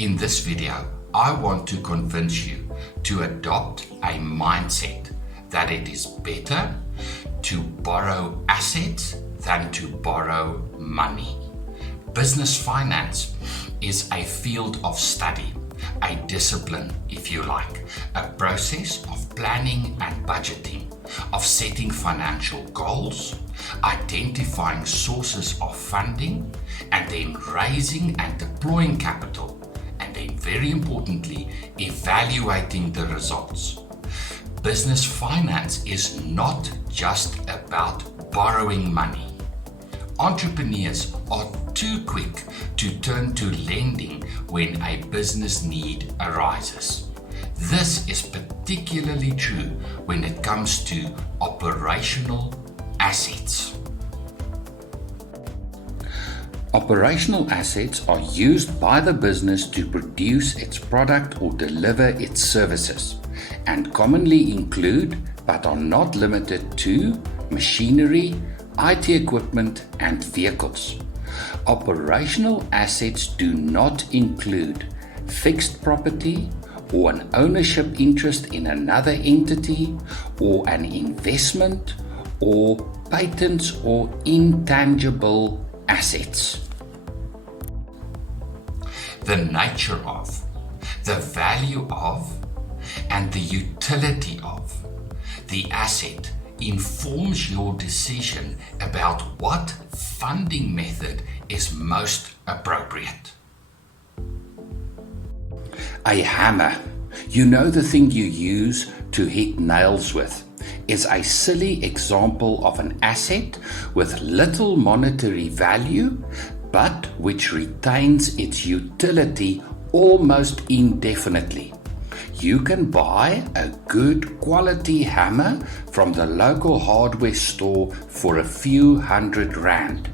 In this video, I want to convince you to adopt a mindset that it is better to borrow assets than to borrow money. Business finance is a field of study, a discipline, if you like, a process of planning and budgeting, of setting financial goals, identifying sources of funding, and then raising and deploying capital, and then very importantly, evaluating the results. Business finance is not just about borrowing money. Entrepreneurs are too quick to turn to lending when a business need arises. This is particularly true when it comes to operational assets. Operational assets are used by the business to produce its product or deliver its services, and commonly include, but are not limited to, machinery, IT equipment, and vehicles. Operational assets do not include fixed property or an ownership interest in another entity or an investment or patents or intangible assets. The nature of, the value of, and the utility of the asset informs your decision about what funding method is most appropriate. A hammer, you know, the thing you use to hit nails with, is a silly example of an asset with little monetary value, but which retains its utility almost indefinitely. You can buy a good quality hammer from the local hardware store for a few $100,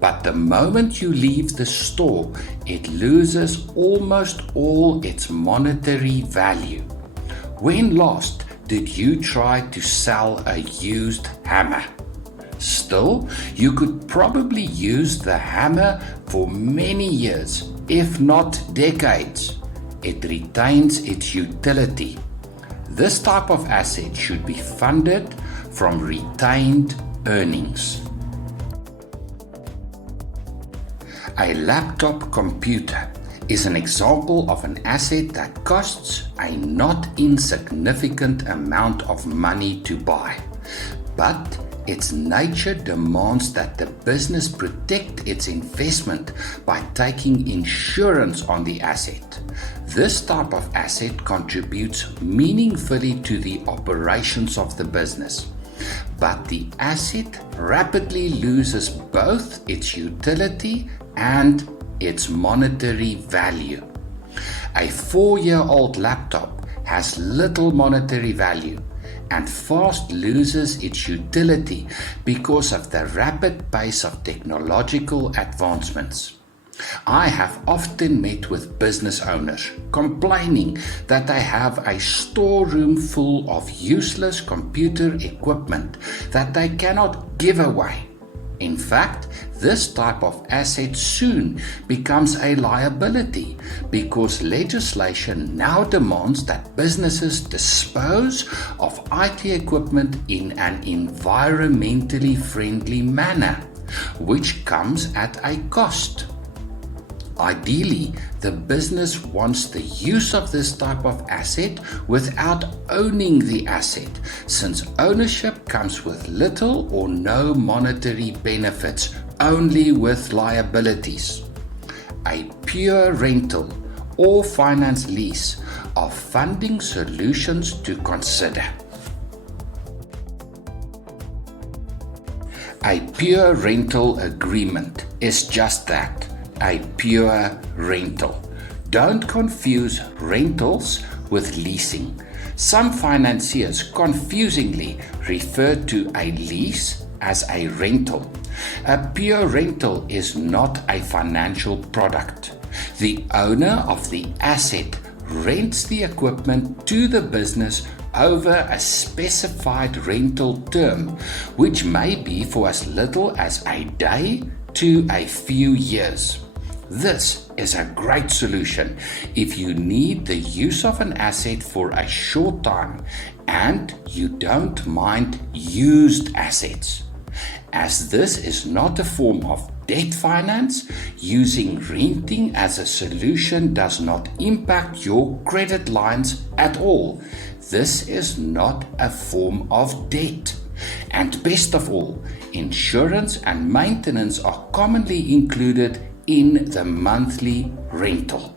but the moment you leave the store, it loses almost all its monetary value. When last did you try to sell a used hammer? Still, you could probably use the hammer for many years, if not decades. It retains its utility. This type of asset should be funded from retained earnings. A laptop computer is an example of an asset that costs a not insignificant amount of money to buy, but its nature demands that the business protect its investment by taking insurance on the asset. This type of asset contributes meaningfully to the operations of the business, but the asset rapidly loses both its utility and its monetary value. A 4-year-old laptop has little monetary value and fast loses its utility because of the rapid pace of technological advancements. I have often met with business owners complaining that they have a storeroom full of useless computer equipment that they cannot give away. In fact, this type of asset soon becomes a liability because legislation now demands that businesses dispose of IT equipment in an environmentally friendly manner, which comes at a cost. Ideally, the business wants the use of this type of asset without owning the asset, since ownership comes with little or no monetary benefits, only with liabilities. A pure rental or finance lease are funding solutions to consider. A pure rental agreement is just that. A pure rental. Don't confuse rentals with leasing. Some financiers confusingly refer to a lease as a rental. A pure rental is not a financial product. The owner of the asset rents the equipment to the business over a specified rental term, which may be for as little as a day to a few years. This is a great solution if you need the use of an asset for a short time and you don't mind used assets. As this is not a form of debt finance, using renting as a solution does not impact your credit lines at all. This is not a form of debt. And best of all, insurance and maintenance are commonly included in the monthly rental.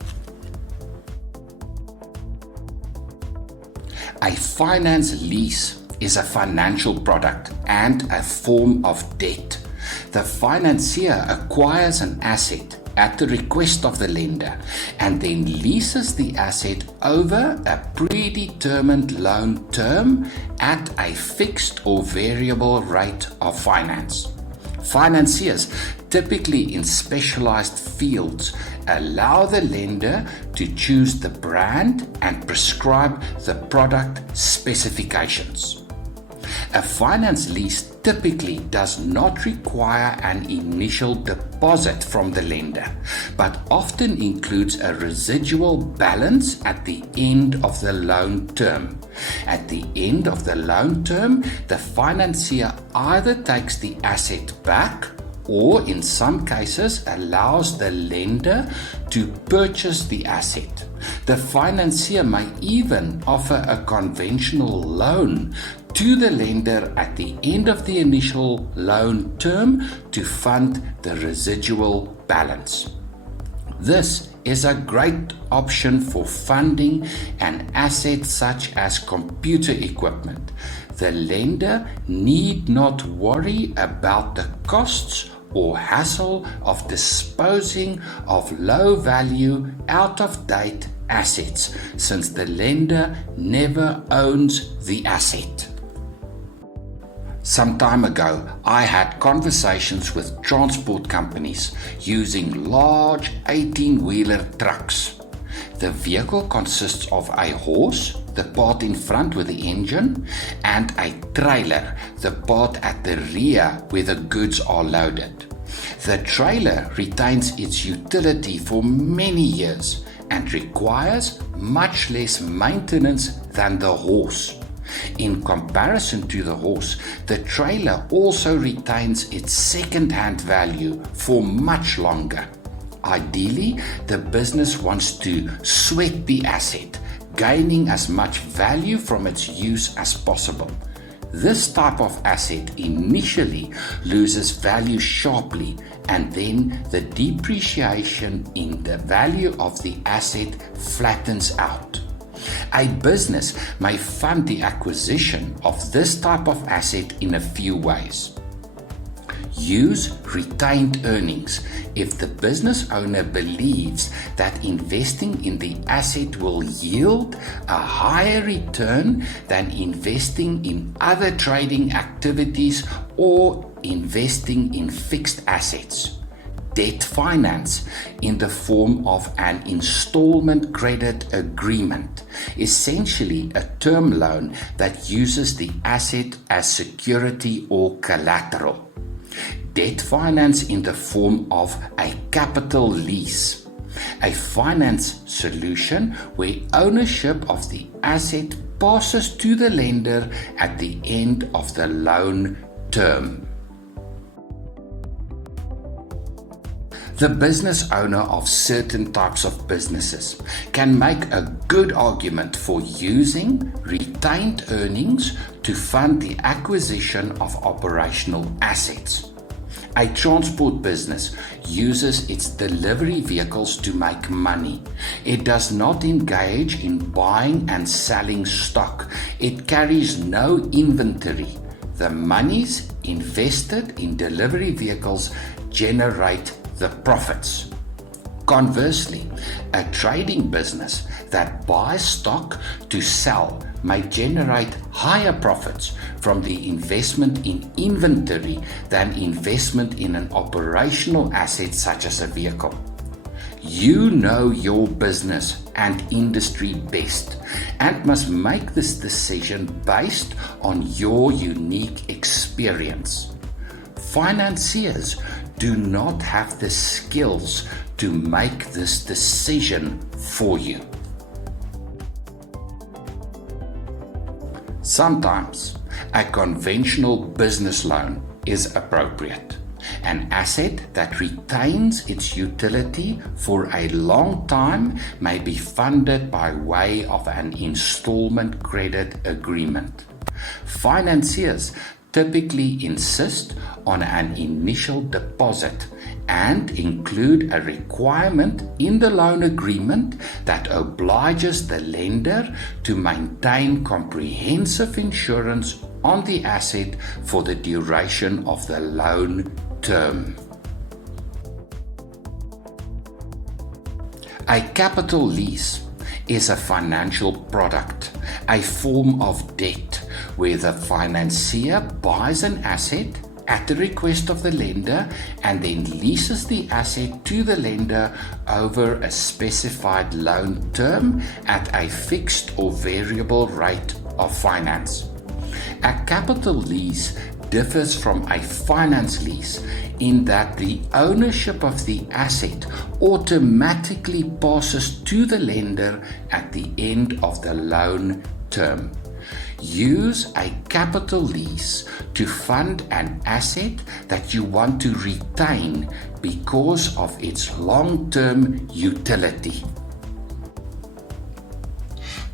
A finance lease is a financial product and a form of debt. The financier acquires an asset at the request of the lender and then leases the asset over a predetermined loan term at a fixed or variable rate of finance. Financiers, typically in specialized fields, allow the lender to choose the brand and prescribe the product specifications. A finance lease typically does not require an initial deposit from the lender, but often includes a residual balance at the end of the loan term. At the end of the loan term, the financier either takes the asset back or in some cases allows the lender to purchase the asset. The financier may even offer a conventional loan to the lender at the end of the initial loan term to fund the residual balance. This is a great option for funding an asset such as computer equipment. The lender need not worry about the costs or hassle of disposing of low value, out of date assets, since the lender never owns the asset. Some time ago, I had conversations with transport companies using large 18-wheeler trucks. The vehicle consists of a horse, the part in front with the engine, and a trailer, the part at the rear where the goods are loaded. The trailer retains its utility for many years and requires much less maintenance than the horse. In comparison to the horse, the trailer also retains its second-hand value for much longer. Ideally, the business wants to sweat the asset, gaining as much value from its use as possible. This type of asset initially loses value sharply, and then the depreciation in the value of the asset flattens out. A business may fund the acquisition of this type of asset in a few ways. Use retained earnings if the business owner believes that investing in the asset will yield a higher return than investing in other trading activities or investing in fixed assets. Debt finance in the form of an installment credit agreement, essentially a term loan that uses the asset as security or collateral. Debt finance in the form of a capital lease, a finance solution where ownership of the asset passes to the lender at the end of the loan term. The business owner of certain types of businesses can make a good argument for using retained earnings to fund the acquisition of operational assets. A transport business uses its delivery vehicles to make money. It does not engage in buying and selling stock. It carries no inventory. The monies invested in delivery vehicles generate the profits. Conversely, a trading business that buys stock to sell may generate higher profits from the investment in inventory than investment in an operational asset such as a vehicle. You know your business and industry best and must make this decision based on your unique experience. Financiers do not have the skills to make this decision for you. Sometimes a conventional business loan is appropriate. An asset that retains its utility for a long time may be funded by way of an installment credit agreement. Financiers typically insist on an initial deposit and include a requirement in the loan agreement that obliges the lender to maintain comprehensive insurance on the asset for the duration of the loan term. A capital lease is a financial product, a form of debt where the financier buys an asset at the request of the lender and then leases the asset to the lender over a specified loan term at a fixed or variable rate of finance. A capital lease differs from a finance lease in that the ownership of the asset automatically passes to the lender at the end of the loan term. Use a capital lease to fund an asset that you want to retain because of its long-term utility.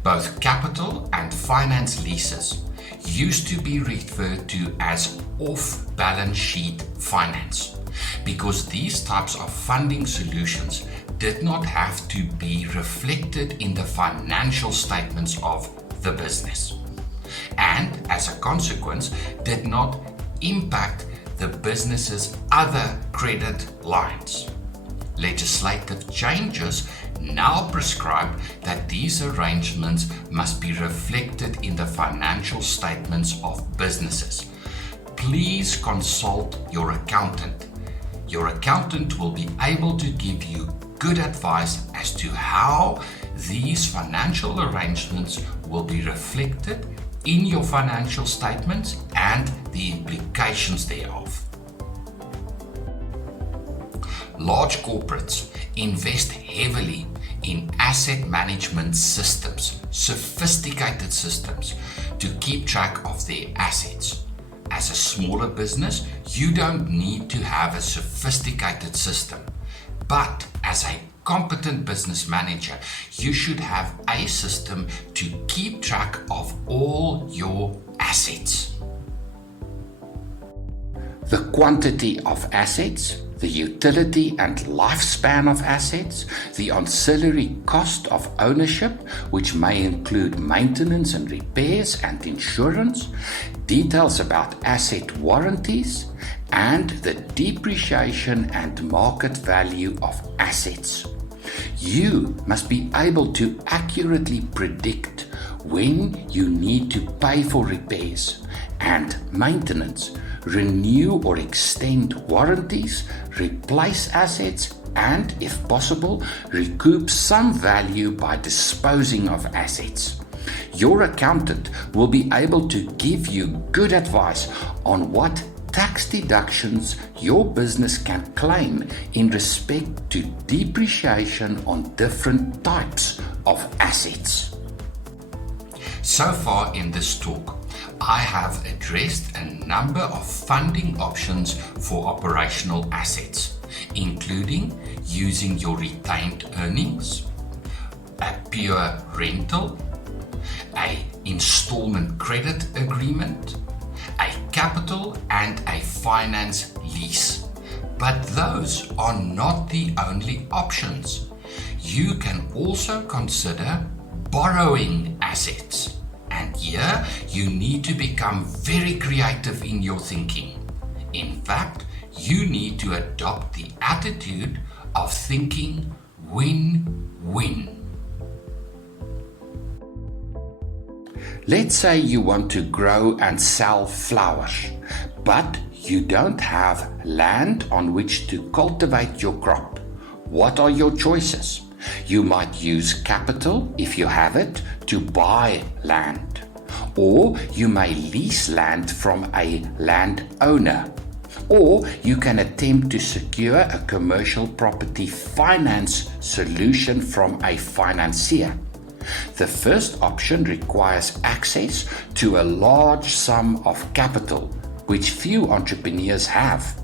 Both capital and finance leases used to be referred to as off-balance sheet finance because these types of funding solutions did not have to be reflected in the financial statements of the business, and as a consequence did not impact the business's other credit lines. Legislative changes now prescribe that these arrangements must be reflected in the financial statements of businesses. Please consult your accountant. Your accountant will be able to give you good advice as to how these financial arrangements will be reflected in your financial statements and the implications thereof. Large corporates invest heavily in asset management systems, sophisticated systems, to keep track of their assets. As a smaller business, you don't need to have a sophisticated system, but as a competent business manager, you should have a system to keep track of all your assets. The quantity of assets, the utility and lifespan of assets, the ancillary cost of ownership, which may include maintenance and repairs and insurance, details about asset warranties, and the depreciation and market value of assets. You must be able to accurately predict when you need to pay for repairs and maintenance, renew or extend warranties, replace assets, and, if possible, recoup some value by disposing of assets. Your accountant will be able to give you good advice on what tax deductions your business can claim in respect to depreciation on different types of assets. So far in this talk, I have addressed a number of funding options for operational assets, including using your retained earnings, a pure rental, an installment credit agreement, a capital and a finance lease. But those are not the only options. You can also consider borrowing assets. And here you need to become very creative in your thinking. In fact, you need to adopt the attitude of thinking win-win. Let's say you want to grow and sell flowers, but you don't have land on which to cultivate your crop. What are your choices? You might use capital, if you have it, to buy land. Or you may lease land from a landowner. Or you can attempt to secure a commercial property finance solution from a financier. The first option requires access to a large sum of capital, which few entrepreneurs have.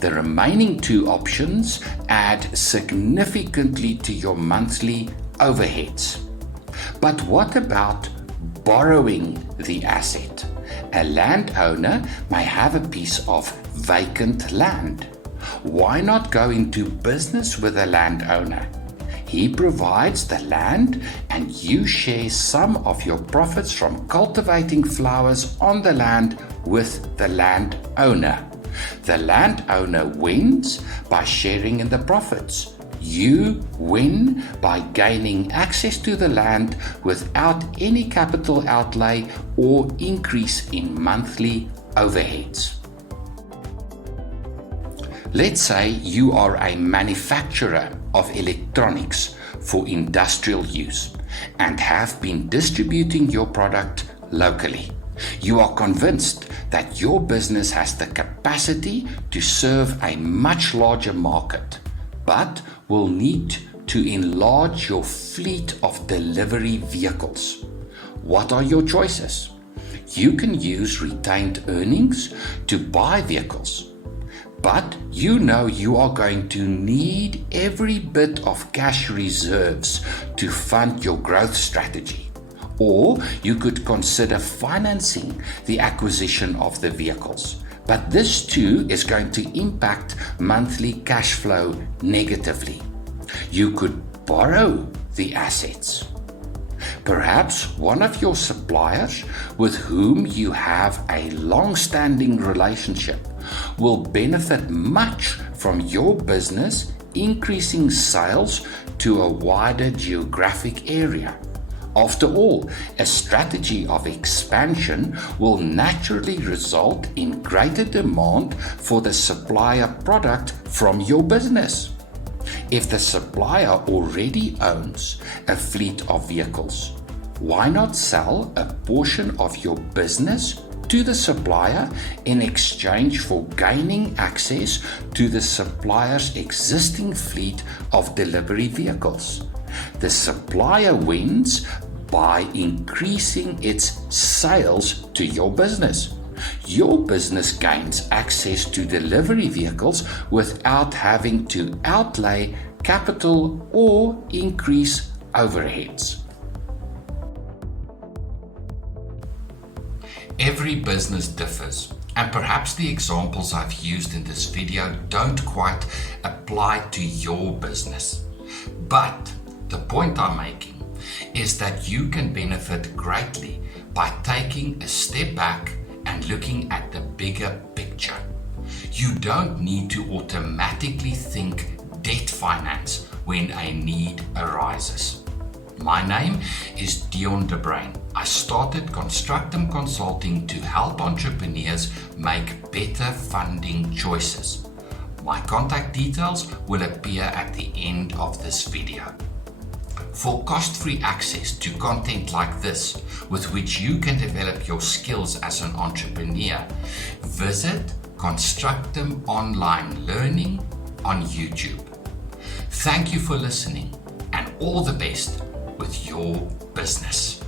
The remaining two options add significantly to your monthly overheads. But what about borrowing the asset? A landowner may have a piece of vacant land. Why not go into business with a landowner? He provides the land and you share some of your profits from cultivating flowers on the land with the landowner. The landowner wins by sharing in the profits. You win by gaining access to the land without any capital outlay or increase in monthly overheads. Let's say you are a manufacturer of electronics for industrial use and have been distributing your product locally. You are convinced that your business has the capacity to serve a much larger market, but will need to enlarge your fleet of delivery vehicles. What are your choices? You can use retained earnings to buy vehicles, but you know you are going to need every bit of cash reserves to fund your growth strategy. Or you could consider financing the acquisition of the vehicles. But this too is going to impact monthly cash flow negatively. You could borrow the assets. Perhaps one of your suppliers with whom you have a long-standing relationship will benefit much from your business increasing sales to a wider geographic area. After all, a strategy of expansion will naturally result in greater demand for the supplier product from your business. If the supplier already owns a fleet of vehicles, why not sell a portion of your business to the supplier in exchange for gaining access to the supplier's existing fleet of delivery vehicles? The supplier wins by increasing its sales to your business. Your business gains access to delivery vehicles without having to outlay capital or increase overheads. Every business differs, and perhaps the examples I've used in this video don't quite apply to your business. But the point I'm making is that you can benefit greatly by taking a step back and looking at the bigger picture. You don't need to automatically think debt finance when a need arises. My name is Dion de Bruin. I started Constructum Consulting to help entrepreneurs make better funding choices. My contact details will appear at the end of this video. For cost-free access to content like this, with which you can develop your skills as an entrepreneur, visit Constructum Online Learning on YouTube. Thank you for listening, and all the best with your business.